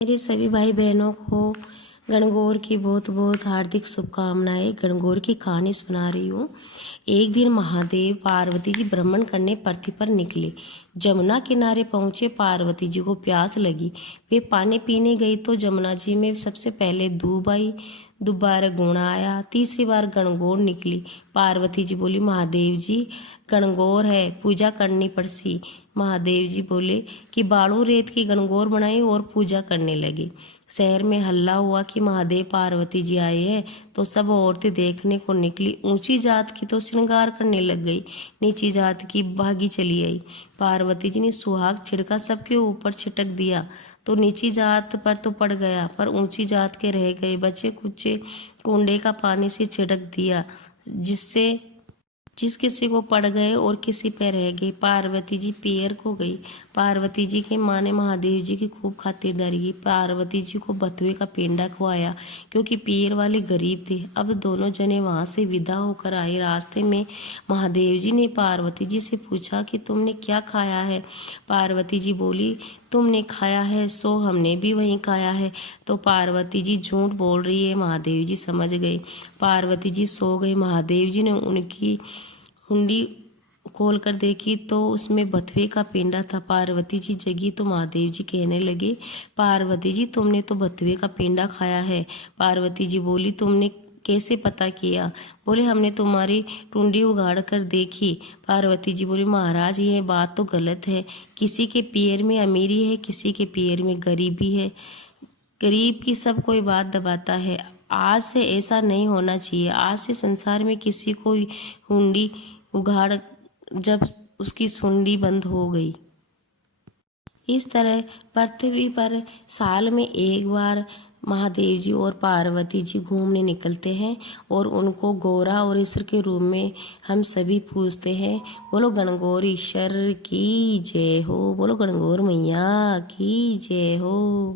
मेरे सभी भाई बहनों को गणगौर की बहुत बहुत हार्दिक शुभकामनाएं। गणगौर की कहानी सुना रही हूँ। एक दिन महादेव पार्वती जी भ्रमण करने पृथ्वी पर निकले। जमुना किनारे पहुंचे। पार्वती जी को प्यास लगी। वे पानी पीने गई तो जमुना जी में सबसे पहले दूब आई, दोबारा गुण आया, तीसरी बार गणगौर निकली। पार्वती जी बोली, महादेव जी गणगौर है, पूजा करनी पड़सी। महादेव जी बोले कि बाड़ू रेत की गणगौर बनाई और पूजा करने लगे। शहर में हल्ला हुआ कि महादेव पार्वती जी आए हैं, तो सब औरतें देखने को निकली। ऊंची जात की तो श्रृंगार करने लग गई, नीची जात की भागी चली आई। पार्वती जी ने सुहाग छिड़का, सबके ऊपर छिटक दिया तो नीची जात पर तो पड़ गया, पर ऊंची जात के रह गए बचे कुचे कुंडे का पानी से छिड़क दिया, जिस किसी को पड़ गए और किसी पे रह गए। पार्वती जी पीर को गई। पार्वती जी की माँ ने महादेव जी की खूब खातिरदारी की। पार्वती जी को बथुए का पेंडा खवाया, क्योंकि पीर वाले गरीब थे। अब दोनों जने वहां से विदा होकर आए। रास्ते में महादेव जी ने पार्वती जी से पूछा कि तुमने क्या खाया है। पार्वती जी बोली, तुमने खाया है सो हमने भी वही खाया है। तो पार्वती जी झूठ बोल रही है, महादेव जी समझ गए। पार्वती जी सो गए। महादेव जी ने उनकी हुंडी खोल कर देखी तो उसमें बथुए का पेंडा था। पार्वती जी जगी तो महादेव जी कहने लगे, पार्वती जी तुमने तो बथुए का पेंडा खाया है। पार्वती जी बोली, तुमने कैसे पता किया। बोले, हमने तुम्हारी टुंडी उगाड़ कर देखी। पार्वती जी बोली, महाराज यह बात तो गलत है। किसी के पैर में अमीरी है, किसी के पैर में गरीबी है। गरीब की सब कोई बात दबाता है। आज से ऐसा नहीं होना चाहिए। आज से संसार में किसी को हुंडी उघाड़ जब उसकी सुंडी बंद हो गई। इस तरह पृथ्वी पर साल में एक बार महादेव जी और पार्वती जी घूमने निकलते हैं और उनको गौरा और ईश्वर के रूप में हम सभी पूजते हैं। बोलो गणगौर ईश्वर की जय हो। बोलो गणगौर मैया की जय हो।